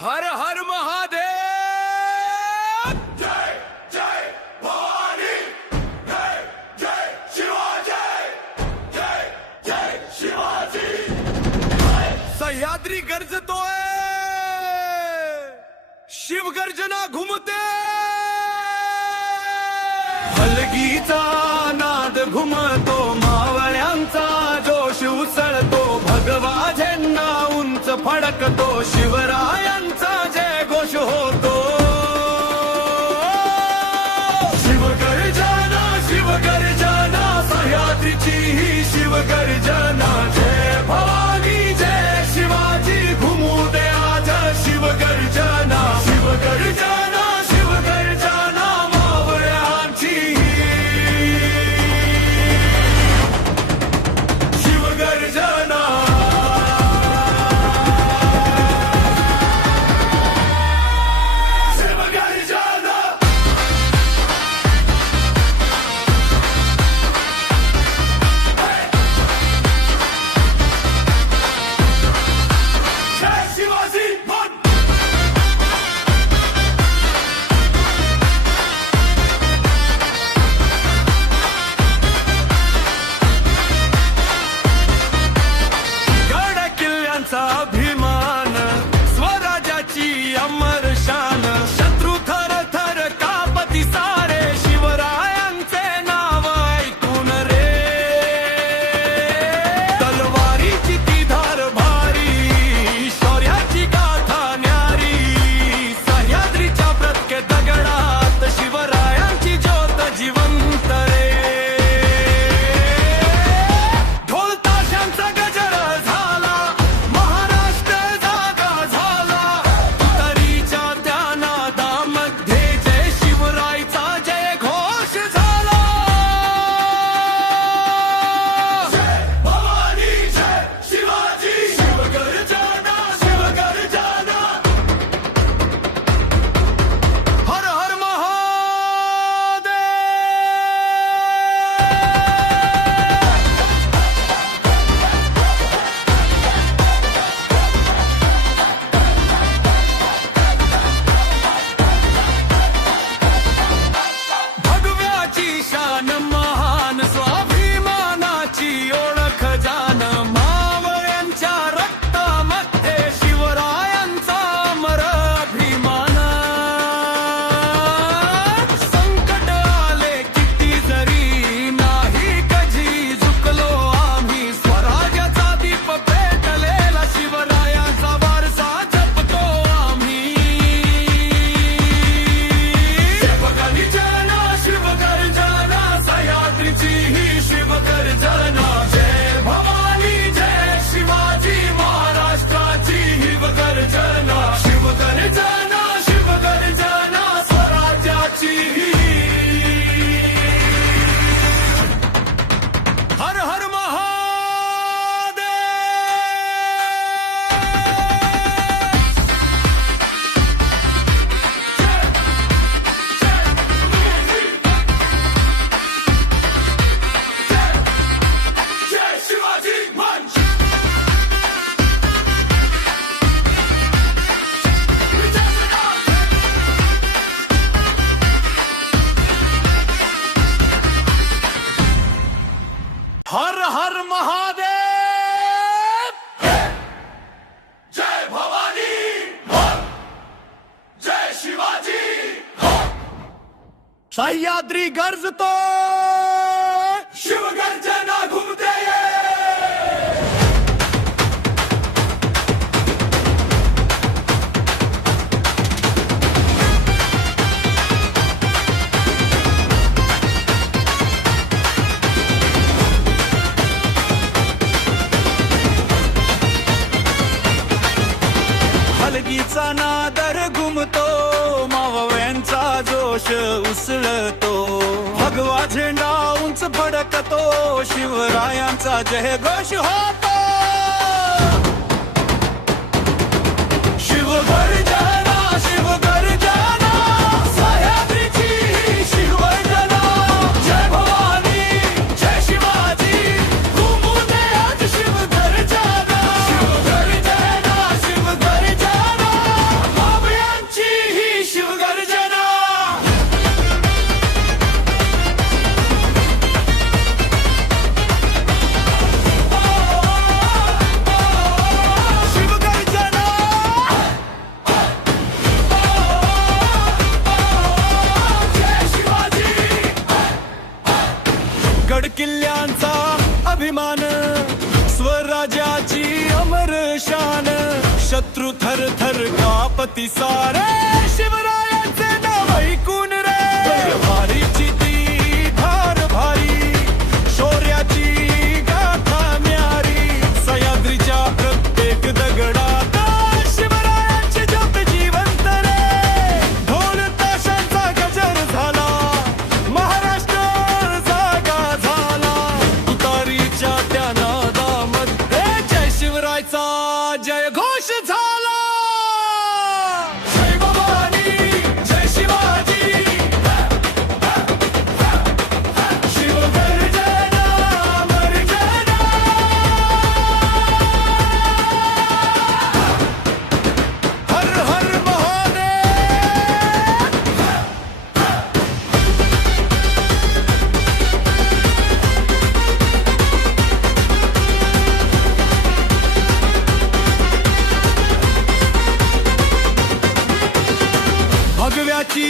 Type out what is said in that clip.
हर हर महादेव। जय जय भवानी, जय जय शिवाजी, जय जय शिवाजी। सह्याद्री गरजतोय, शिव गर्जना घुमते, हलगीचा नाद घुमतो, मावळ्यांचा जोश उसळतो, भगवा झेंडा उंच फडकतो, शिवरायांचा जय घोष होतो। शिवगर्जना शिवगर्जना, सह्याद्रीची ही शिवगर्जना। जय भवानी जय शिवाजी, घुमू दे आज शिवगर्जना। शिवगर्जना शिवगर्जना, मावळ्यांची शिवगर्जना। अभिमान, स्वराज्याची अमर शान, शत्रू थर थर कापती सारे, शिवरायांचे नाव ऐकून रे। तलवारीची ती धार भारी, शौर्याची गाथा न्यारी, सह्याद्रीच्या प्रत्येक दगडात शिवरायांची ज्योत जिवंत रे। ढोल ताशांचा गजर झाला, महाराष्ट्र जागा झाला, तुतारीच्या त्या नादामध्ये जय शिवरायचा जय घोष झाला। जय भवानी जय शिवाजी, शिवगर्जना शिवगर्जना। हर हर महादेव। भगव्याची शान महान, स्वाभिमानाची ओळख जाण, मावळ्यांच्या रक्तामध्ये शिवरायांचा अमर अभिमान। संकट आले किती जरी, नाही कधी झुकलो आम्ही, स्वराज्याचा दीप पेटलेला, शिवरायांचा वारसा जपतो आम्ही। शिवगर्जना शिवगर्जना, सह्याद्रीची ही शिवगर्जना। जय भवानी जय शिवाजी, महाराष्ट्राची शिवगर्जना। शिवगर्जना शिवगर्जना, स्वराज्याची ही। हर हर महादेव। जय शिवाजी मंच। हर हर महादेव। जय भवानी, जय शिवाजी। सह्याद्री गरजतो, शिवगर्जना घुमते। हलगीचा नादर घुमतो, मावळ्यांचा जोश उसळतो, भगवा झेंडा उंच फडकतो, शिवरायांचा जय घोष होतो। शिवगर्जना शिवगर्जना, सह्याद्रीची ही शिवगर्जना। जय भवानी जय शिवाजी, घुमू दे आज शिवगर्जना। शिवगर्जना शिवगर्जना, प्रजापती सारे शिवरायांचे नाव ऐकून रे भारीची ती धार भारी शौर्याची गाथा न्यारी सह्याद्रीच्या प्रत्येक दगडात शिवरायांची ज्योत जिवंत रे ढोल ताशांचा गजर झाला महाराष्ट्र जागा झाला तुतारीच्या त्या नादामध्ये जय शिवरायचा जय घोष झाला जय भवानी जय शिवाजी शिवगर्जना गर्जना हर हर महादेव भगव्याची